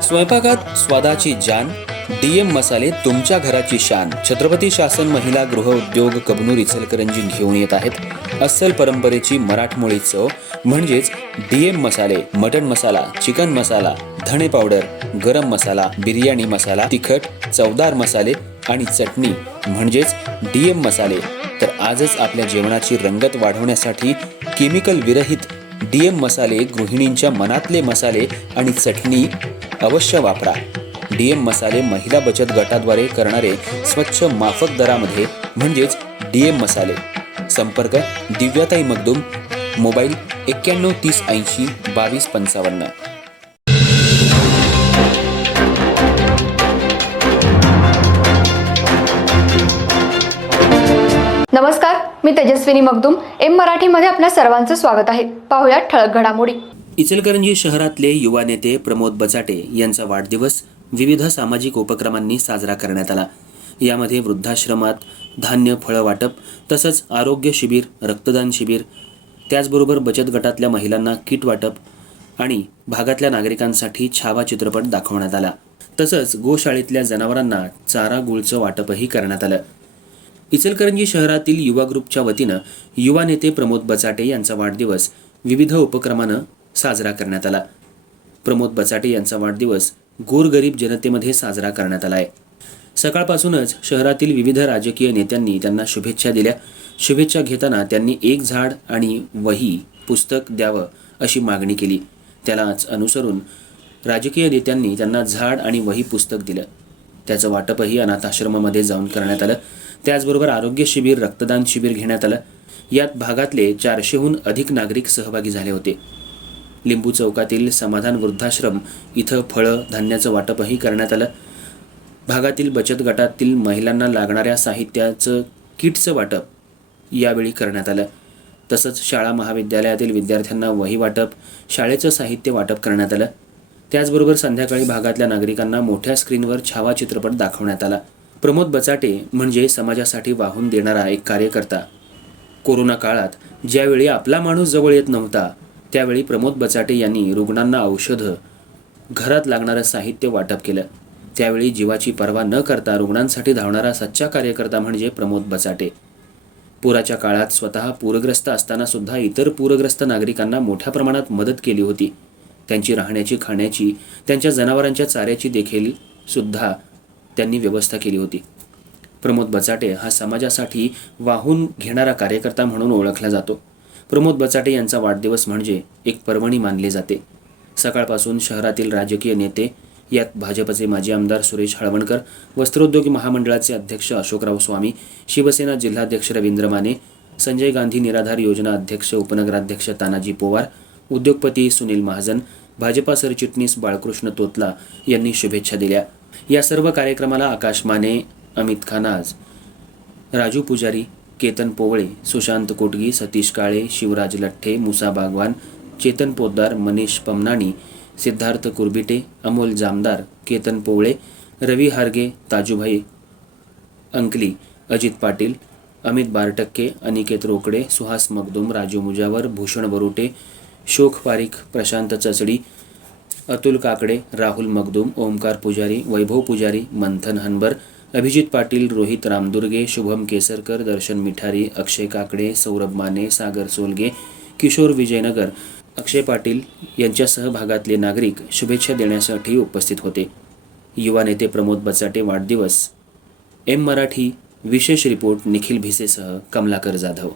स्वयंपाकात स्वादाची जान, डीएम मसाले तुमच्या घराची शान. छत्रपती शासन महिला गृह उद्योग कबनूर इचलकरंजी घेऊन येत आहेत अस्सल परंपरेची मराठमोळी चव म्हणजेच डीएम मसाले. मटन मसाला, चिकन मसाला, धणे पावडर, गरम मसाला, बिर्याणी मसाला, तिखट चवदार मसाले आणि चटणी म्हणजेच डीएम मसाले. तर आजच आपल्या जेवणाची रंगत वाढवण्यासाठी केमिकल विरहित डीएम मसाले, गृहिणींच्या मनातले मसाले आणि चटणी अवश्य वापरा. डीएम मसाले महिला बचत गटाद्वारे करणारे स्वच्छ माफक दरामध्ये म्हणजेच डीएम मसाले. संपर्क दिव्याताई मगदूम, मोबाईल 91 30 80 22 55. नमस्कार, मी तेजस्विनी मगदूम. एम मराठीमध्ये आपल्या सर्वांचं स्वागत आहे. पाहूया ठळक घडामोडी. इचलकरंजी शहरातले युवा नेते प्रमोद बचाटे यांचा वाढदिवस विविध सामाजिक उपक्रमांनी साजरा करण्यात आला. यामध्ये वृद्धाश्रमात धान्य, फळं वाटप, तसंच आरोग्य शिबिर, रक्तदान शिबिर, त्याचबरोबर बचत गटातल्या महिलांना किट वाटप आणि भागातल्या नागरिकांसाठी छावा चित्रपट दाखवण्यात आला. तसंच गोशाळेतल्या जनावरांना चारा गुळचं वाटपही करण्यात आलं. इचलकरंजी शहरातील युवा ग्रुपच्या वतीनं युवा नेते प्रमोद बचाटे यांचा वाढदिवस विविध उपक्रमानं साजरा करण्यात आला. प्रमोद बचाटे यांचा वाढदिवस गोरगरीब जनतेमध्ये साजरा करण्यात आला आहे. सकाळपासूनच शहरातील विविध राजकीय नेत्यांनी त्यांना शुभेच्छा दिल्या. शुभेच्छा घेताना त्यांनी एक झाड आणि वही पुस्तक द्यावं अशी मागणी केली. त्यालाच अनुसरून राजकीय नेत्यांनी त्यांना झाड आणि वही पुस्तक दिलं. त्याचं वाटपही अनाथाश्रमामध्ये जाऊन करण्यात आलं. त्याचबरोबर आरोग्य शिबिर, रक्तदान शिबिर घेण्यात आलं. यात भागातले 400हून अधिक नागरिक सहभागी झाले होते. लिंबू चौकातील समाधान वृद्धाश्रम इथं फळं, धान्याचं वाटपही करण्यात आलं. भागातील बचत गटातील महिलांना लागणाऱ्या साहित्याचं किटचं वाटप यावेळी करण्यात आलं. तसंच शाळा महाविद्यालयातील विद्यार्थ्यांना वही वाटप, शाळेचं साहित्य वाटप करण्यात आलं. त्याचबरोबर संध्याकाळी भागातल्या नागरिकांना मोठ्या स्क्रीनवर छावा चित्रपट दाखवण्यात आला. प्रमोद बचाटे म्हणजे समाजासाठी वाहून देणारा एक कार्यकर्ता. कोरोना काळात ज्यावेळी आपला माणूस जवळ येत नव्हता, त्यावेळी प्रमोद बचाटे यांनी रुग्णांना औषधं, घरात लागणारं साहित्य वाटप केलं. त्यावेळी जीवाची पर्वा न करता रुग्णांसाठी धावणारा सच्चा कार्यकर्ता म्हणजे प्रमोद बचाटे. पुराच्या काळात स्वतः पूरग्रस्त असताना सुद्धा इतर पूरग्रस्त नागरिकांना मोठ्या प्रमाणात मदत केली होती. त्यांची राहण्याची, खाण्याची, त्यांच्या जनावरांच्या चाऱ्याची देखील सुद्धा त्यांनी व्यवस्था केली होती. प्रमोद बचाटे हा समाजासाठी वाहून घेणारा कार्यकर्ता म्हणून ओळखला जातो. प्रमोद बचाटे यांचा वाढदिवस म्हणजे एक पर्वणी मानले जाते. सकाळपासून शहरातील राजकीय नेते, यात भाजपचे माजी आमदार सुरेश हळवणकर, वस्त्रोद्योग महामंडळाचे अध्यक्ष अशोकराव स्वामी, शिवसेना जिल्हाध्यक्ष रवींद्र माने, संजय गांधी निराधार योजना अध्यक्ष उपनगराध्यक्ष तानाजी पोवार, उद्योगपती सुनील महाजन, भाजपा सरचिटणीस बाळकृष्ण तोतला यांनी शुभेच्छा दिल्या. या सर्व कार्यक्रमाला आकाश माने, अमित खानाज, राजू पुजारी, केतन पोवळे, सुशांत कोटगी, सतीश काळे, शिवराज लठ्ठे, मुसा बागवान, चेतन पोद्दार, मनीष पमनाणी, सिद्धार्थ कुरबिटे, अमोल जामदार, केतन पोवळे, रवी हारगे, ताजूभाई अंकली, अजित पाटील, अमित बारटक्के, अनिकेत रोकडे, सुहास मगदूम, राजू मुजावर, भूषण बरुटे, शोख पारिख, प्रशांत चचडी, अतुल काकडे, राहुल मगदूम, ओमकार पुजारी, वैभव पुजारी, मंथन हनबर, अभिजित पाटील, रोहित रामदुर्गे, शुभम केसरकर, दर्शन मिठारी, अक्षय काकडे, सौरभ माने, सागर सोलगे, किशोर विजयनगर, अक्षय पाटील यांच्यासह भागातले नागरिक शुभेच्छा देण्यासाठी उपस्थित होते. युवा नेते प्रमोद बचाटे वाढदिवस. एम मराठी विशेष रिपोर्ट निखिल भिसेसह कमलाकर जाधव.